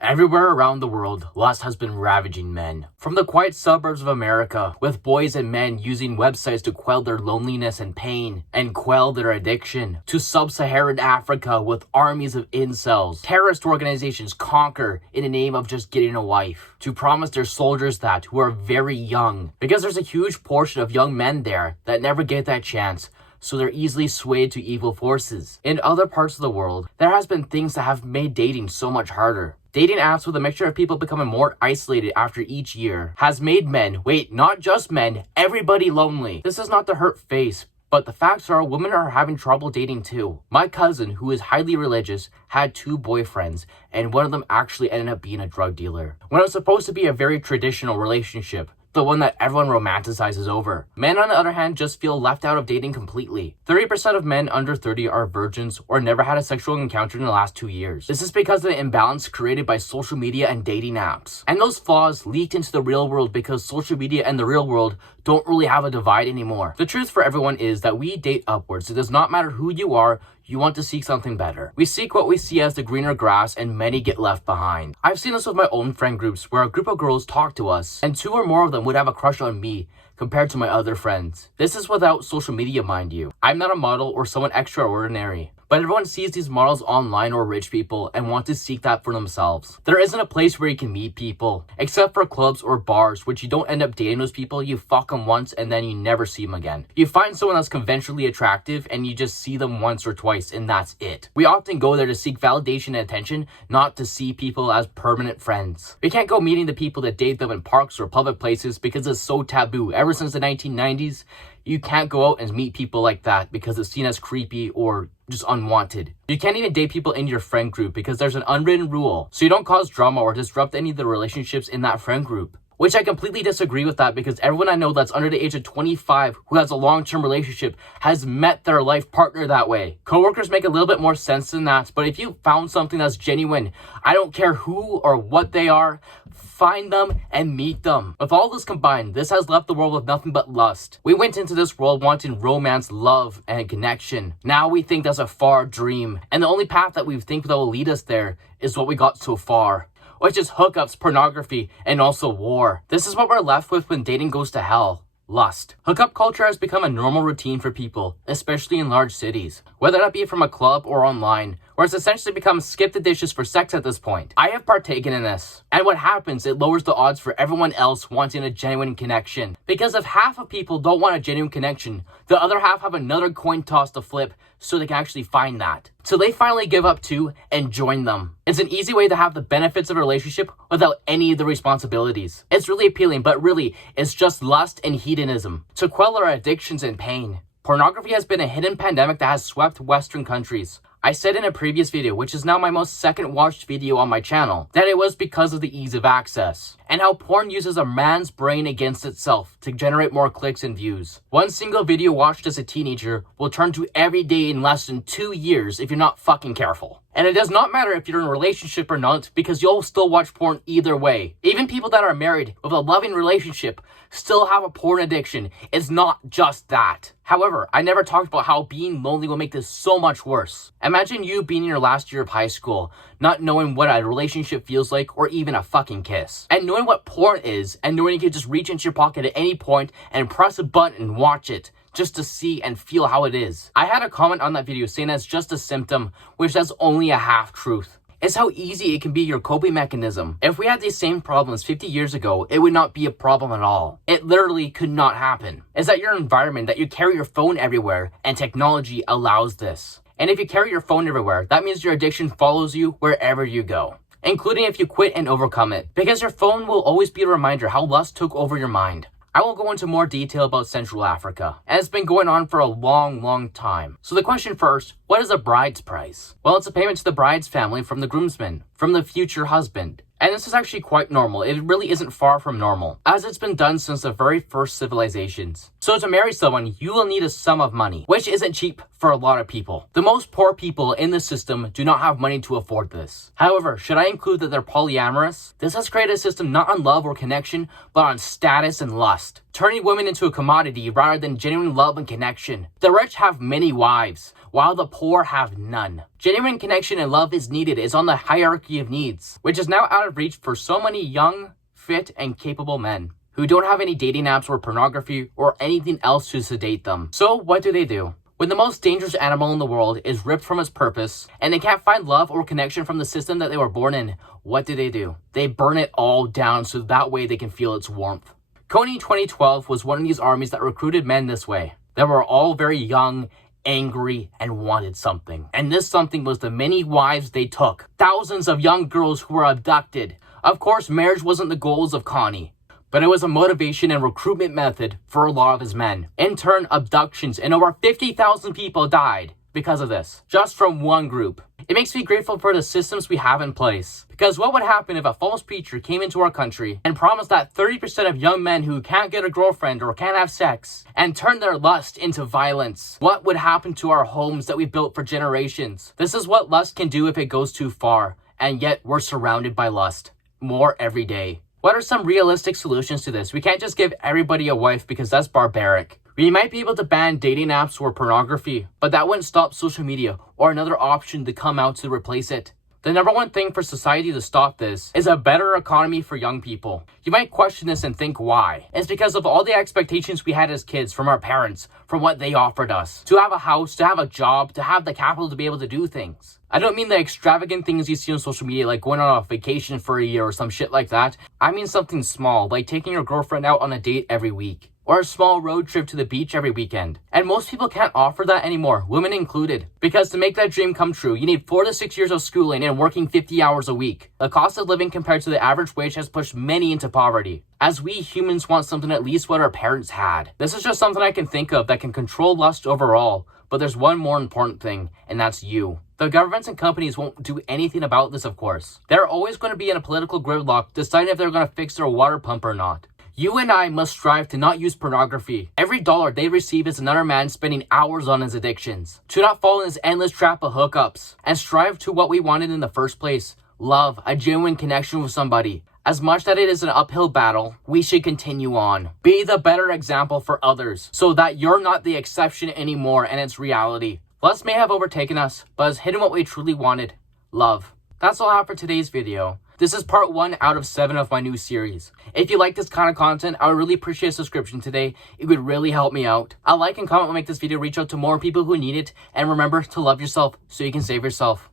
Everywhere around the world, lust has been ravaging men. From the quiet suburbs of America, with boys and men using websites to quell their loneliness and pain, and quell their addiction, to sub-Saharan Africa with armies of incels, terrorist organizations conquer in the name of just getting a wife, to promise their soldiers that who are very young, because there's a huge portion of young men there that never get that chance, so they're easily swayed to evil forces. In other parts of the world, there has been things that have made dating so much harder. Dating apps with a mixture of people becoming more isolated after each year has made men, wait, not just men, everybody lonely. This is not to hurt face, but the facts are women are having trouble dating too. My cousin, who is highly religious, had 2 boyfriends, and one of them actually ended up being a drug dealer. When it was supposed to be a very traditional relationship, the one that everyone romanticizes over. Men, on the other hand, just feel left out of dating completely. 30% of men under 30 are virgins or never had a sexual encounter in the last 2 years. This is because of the imbalance created by social media and dating apps. And those flaws leaked into the real world because social media and the real world don't really have a divide anymore. The truth for everyone is that we date upwards. It does not matter who you are, you want to seek something better. We seek what we see as the greener grass, and many get left behind. I've seen this with my own friend groups where a group of girls talk to us, and 2 or more of them would have a crush on me compared to my other friends. This is without social media, mind you. I'm not a model or someone extraordinary, but everyone sees these models online or rich people and want to seek that for themselves. There isn't a place where you can meet people, except for clubs or bars, which you don't end up dating those people, you fuck them once and then you never see them again. You find someone that's conventionally attractive and you just see them once or twice and that's it. We often go there to seek validation and attention, not to see people as permanent friends. We can't go meeting the people that date them in parks or public places because it's so taboo. Ever since the 1990s, you can't go out and meet people like that because it's seen as creepy or just unwanted. You can't even date people in your friend group because there's an unwritten rule, so you don't cause drama or disrupt any of the relationships in that friend group. Which I completely disagree with that because everyone I know that's under the age of 25 who has a long-term relationship has met their life partner that way. Coworkers make a little bit more sense than that, but if you found something that's genuine, I don't care who or what they are, find them and meet them. With all this combined, this has left the world with nothing but lust. We went into this world wanting romance, love, and connection. Now we think that's a far dream, and the only path that we think that will lead us there is what we got so far, which is hookups, pornography, and also war. This is what we're left with when dating goes to hell. Lust. Hookup culture has become a normal routine for people, especially in large cities, whether that be from a club or online, where it's essentially become skip the dishes for sex at this point. I have partaken in this, and what happens, it lowers the odds for everyone else wanting a genuine connection. Because if half of people don't want a genuine connection, the other half have another coin toss to flip so they can actually find that. So they finally give up too and join them. It's an easy way to have the benefits of a relationship without any of the responsibilities. It's really appealing, but really, it's just lust and hedonism to quell our addictions and pain. Pornography has been a hidden pandemic that has swept Western countries. I said in a previous video, which is now my most second watched video on my channel, that it was because of the ease of access, and how porn uses a man's brain against itself to generate more clicks and views. One single video watched as a teenager will turn to every day in less than 2 years if you're not fucking careful. And it does not matter if you're in a relationship or not, because you'll still watch porn either way. Even people that are married with a loving relationship still have a porn addiction. It's not just that. However, I never talked about how being lonely will make this so much worse. Imagine you being in your last year of high school, not knowing what a relationship feels like or even a fucking kiss. And knowing what porn is, and knowing you can just reach into your pocket at any point and press a button and watch it, just to see and feel how it is. I had a comment on that video saying that's just a symptom, which that's only a half truth. It's how easy it can be your coping mechanism. If we had these same problems 50 years ago, it would not be a problem at all. It literally could not happen. It's that your environment, that you carry your phone everywhere, and technology allows this. And if you carry your phone everywhere, that means your addiction follows you wherever you go, including if you quit and overcome it, because your phone will always be a reminder how lust took over your mind. I will go into more detail about Central Africa, and it's been going on for a long time. So the question first, what is a bride's price? Well, it's a payment to the bride's family from the groomsman, from the future husband. And this is actually quite normal. It really isn't far from normal, as it's been done since the very first civilizations. So to marry someone, you will need a sum of money, which isn't cheap for a lot of people. The most poor people in the system do not have money to afford this. However, should I include that they're polyamorous? This has created a system not on love or connection, but on status and lust, turning women into a commodity rather than genuine love and connection. The rich have many wives, while the poor have none. Genuine connection and love is needed is on the hierarchy of needs, which is now out of reach for so many young, fit, and capable men who don't have any dating apps or pornography or anything else to sedate them. So what do? When the most dangerous animal in the world is ripped from its purpose and they can't find love or connection from the system that they were born in, what do? They burn it all down so that way they can feel its warmth. Kony 2012 was one of these armies that recruited men this way. They were all very young, angry, and wanted something. And this something was the many wives they took. Thousands of young girls who were abducted. Of course, marriage wasn't the goals of Kony, but it was a motivation and recruitment method for a lot of his men. In turn, abductions and over 50,000 people died because of this, just from one group. It makes me grateful for the systems we have in place. Because what would happen if a false preacher came into our country and promised that 30% of young men who can't get a girlfriend or can't have sex and turn their lust into violence? What would happen to our homes that we built for generations? This is what lust can do if it goes too far, and yet we're surrounded by lust more every day. What are some realistic solutions to this? We can't just give everybody a wife because that's barbaric. We might be able to ban dating apps or pornography, but that wouldn't stop social media or another option to come out to replace it. The number one thing for society to stop this is a better economy for young people. You might question this and think why. It's because of all the expectations we had as kids from our parents, from what they offered us. To have a house, to have a job, to have the capital to be able to do things. I don't mean the extravagant things you see on social media like going on a vacation for a year or some shit like that. I mean something small, like taking your girlfriend out on a date every week. Or a small road trip to the beach every weekend. And most people can't offer that anymore, women included. Because to make that dream come true, you need 4 to 6 years of schooling and working 50 hours a week. The cost of living compared to the average wage has pushed many into poverty. As we humans want something at least what our parents had. This is just something I can think of that can control lust overall. But there's one more important thing, and that's you. The governments and companies won't do anything about this, of course. They're always going to be in a political gridlock, deciding if they're going to fix their water pump or not. You and I must strive to not use pornography. Every dollar they receive is another man spending hours on his addictions. To not fall in this endless trap of hookups. And strive to what we wanted in the first place. Love, a genuine connection with somebody. As much that it is an uphill battle, we should continue on. Be the better example for others, so that you're not the exception anymore and it's reality. Lust may have overtaken us, but it's hidden what we truly wanted. Love. That's all I have for today's video. This is part 1 out of 7 of my new series. If you like this kind of content, I would really appreciate a subscription today. It would really help me out. A like and comment will make this video reach out to more people who need it. And remember to love yourself so you can save yourself.